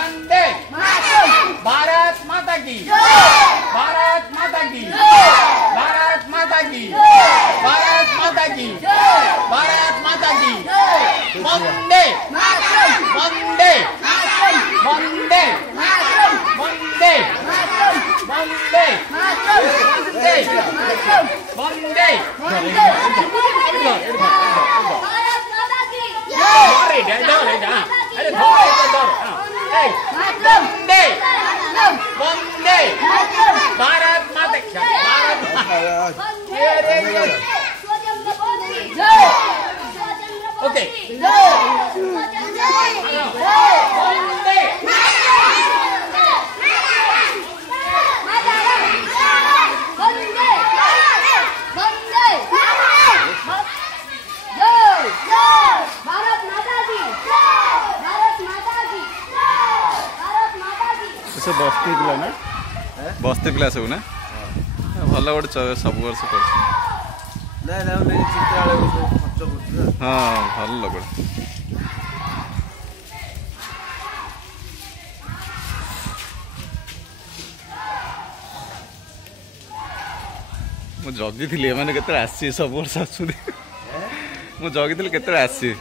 वंदे भारत माता की, भारत माता की, भारत माता की, भारत माता की, भारत माता की। वंदे वंदे वंदे वंदे वंदे वंदे वंदे वंदे भारत माता की, भारत ओके बस्ती पिला ना बस्ती पिला सब ना भल गोटे सब वर्ष कर हाँ भल लगे ମୁଁ ଜଗିଥିଲି ଏମାନେ କେତେବେଳେ ଆସିବେ ସବୁ ବର୍ଷ ଆସୁଛନ୍ତି ମୁଁ ଜଗିଥିଲି କେତେବେଳେ ଆସିବେ